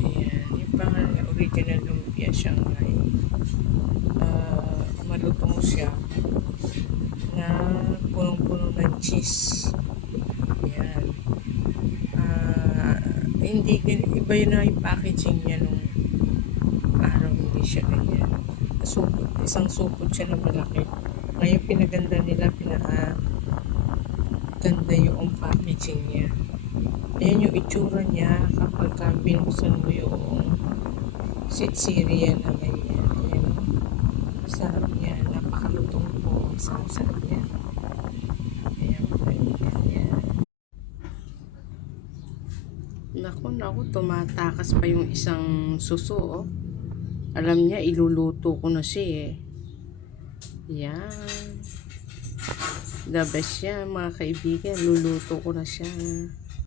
Ayan, yung pangalan niya, original lumpia Shanghai. Malutong siya na punong-puno ng cheese. Ayan. Hindi, iba yun na yung packaging niya nung araw, hindi siya ganyan. Supot, isang supot siya na malaki. Ngayon pinaganda nila, ganda yung packaging niya. Ayan yung itsura niya kapag binuksan mo yung sitsiriya naman niya. Ayan. Sarap niya. Napakalutong po. Sarap niya. Ayan. Ayan. Naku, tumatakas pa yung isang suso. Oh. Alam niya, iluluto ko na siya eh. Yan. The best siya, mga kaibigan. Luluto ko na siya.